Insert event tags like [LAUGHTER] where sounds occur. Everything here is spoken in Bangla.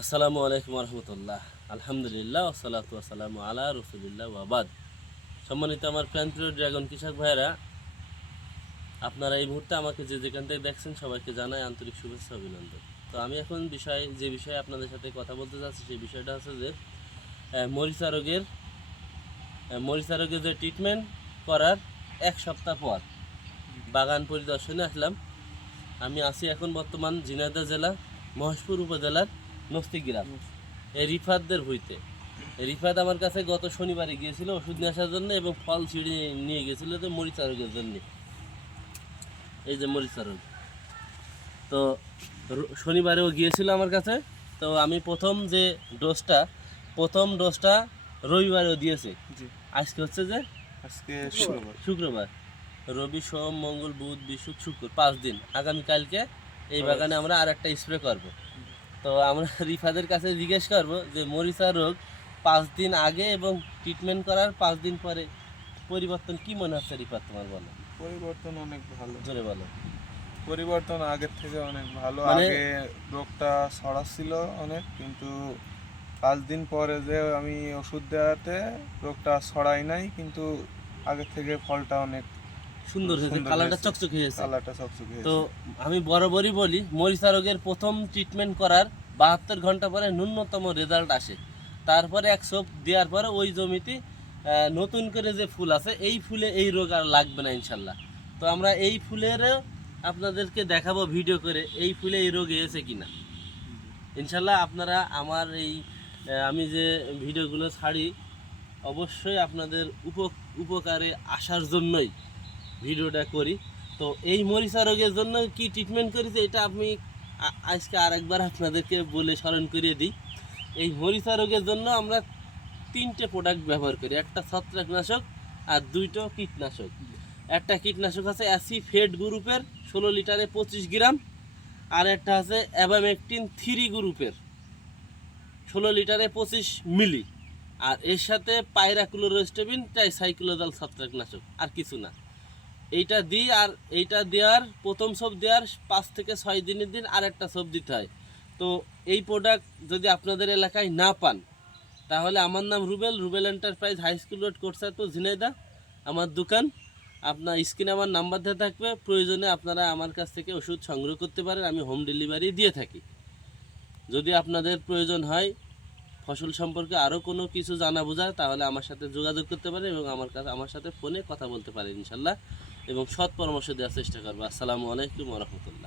আসসালামু আলাইকুম রহমতুল্লাহ আলহামদুলিল্লাহ আসসালামু আলা রসুলিল্লাহ ওয়াবাদ সম্মানিত আমার প্রান্তীয় ড্রাগন কৃষক ভাইরা আপনারা এই মুহূর্তে আমাকে যে যেখান থেকে দেখছেন সবাইকে জানাই আন্তরিক শুভেচ্ছা অভিনন্দন। তো আমি এখন বিষয়, যে বিষয়ে আপনাদের সাথে কথা বলতে চাচ্ছি সেই বিষয়টা হচ্ছে যে মরিচা রোগের মরিচা রোগের যে ট্রিটমেন্ট করার এক সপ্তাহ পর বাগান পরিদর্শনে আসলাম। আমি আছি এখন বর্তমান ঝিনাইদহ জেলা, মহেশপুর উপজেলার নস্তি গ্রাম এই রিফাতদের হইতে রিফাত আমার কাছে গত শনিবারে গিয়েছিল ওষুধ নিয়ে আসার জন্য এবং ফল ছিঁড়ে নিয়ে গেছিল যে মরিচা রোগের জন্য। এই যে মরিচা রোগ তো শনিবারেও গিয়েছিল আমার কাছে। তো আমি প্রথম যে ডোজটা প্রথম ডোজটা রবিবারেও দিয়েছে। আজকে হচ্ছে যে আজকে শুক্রবার। শুক্রবার। রবি সোম মঙ্গল বুধ বৃহস্পতি শুক্র পাঁচ দিন। আগামীকালকে এই বাগানে আমরা আর একটা স্প্রে করব। তো আমরা [LAUGHS] রিফাদের কাছে জিজ্ঞেস করব যে মরিচা রোগ পাঁচ দিন আগে এবং ট্রিটমেন্ট করার পাঁচ দিন পরে পরিবর্তন কি মনে হচ্ছে রিফাত তোমার বলো। পরিবর্তন অনেক ভালো। জোরে বলো। পরিবর্তন আগের থেকে অনেক ভালো। মানে- আগে রোগটা ছড়াচ্ছিল অনেক কিন্তু পাঁচ দিন পরে যে আমি ওষুধ দেওয়াতে রোগটা ছড়াই নাই কিন্তু আগের থেকে ফলটা অনেক সুন্দর হয়েছে কালারটা চকচকে হয়েছে। কালারটা চকচকে তো আমি বরাবরই বলি মরিচা রোগের প্রথম ট্রিটমেন্ট করার বাহাত্তর ঘণ্টা পরে ন্যূনতম রেজাল্ট আসে। তারপরে এক সোপ দেওয়ার পরে ওই জমিতে নতুন করে যে ফুল আছে এই ফুলে এই রোগ আর লাগবে না ইনশাল্লাহ। তো আমরা এই ফুলেরও আপনাদেরকে দেখাবো ভিডিও করে এই ফুলে এই রোগ এসে কিনা। ইনশাল্লাহ আপনারা আমার এই আমি যে ভিডিওগুলো ছাড়ি অবশ্যই আপনাদের উপ উপকারে আসার জন্যই ভিডিওটা করি। তো এই মরিচা রোগের জন্য কি ট্রিটমেন্ট করেছে এটা আমি আজকে আরেকবার আপনাদেরকে বলে স্মরণ করিয়ে দিই। এই মরিচা রোগের জন্য আমরা তিনটে প্রোডাক্ট ব্যবহার করি। একটা ছত্রাকনাশক আর দুইটো কীটনাশক। একটা কীটনাশক আছে অ্যাসি ফেড গ্রুপের ষোলো লিটারে পঁচিশ গ্রাম আর একটা আছে অ্যাবামেকটিন থ্রি গ্রুপের ষোলো লিটারে পঁচিশ মিলি আর এর সাথে পায়রাকুলোরোস্টেবিন ট্রাইসাইক্লোজাল ছত্রাকনাশক। আর কিছু না। এইটা দিই আর এইটা দেওয়ার, প্রথম সব দেওয়ার পাঁচ থেকে ছয় দিনের দিন আর একটা সব দিতে হয়। তো এই প্রোডাক্ট যদি আপনাদের এলাকায় না পান, তাহলে আমার নাম Rubel Rubel enterprise high school road Corsa তো ঝিনাইদা আমার দোকান। আপনার স্ক্রিনে আমার নাম্বার দেওয়া থাকবে, প্রয়োজনে আপনারা আমার কাছ থেকে ওষুধ সংগ্রহ করতে পারেন, আমি হোম ডেলিভারি দিয়ে থাকি। যদি আপনাদের প্রয়োজন হয় ফসল সম্পর্কে আরও কোনো কিছু জানা বোঝা তাহলে আমার সাথে যোগাযোগ করতে পারে এবং আমার কাছে, আমার সাথে ফোনে কথা বলতে পারে ইনশাল্লাহ এবং সৎ পরামর্শ দেওয়ার চেষ্টা করব। আসসালামু আলাইকুম রহমতুল্লাহ।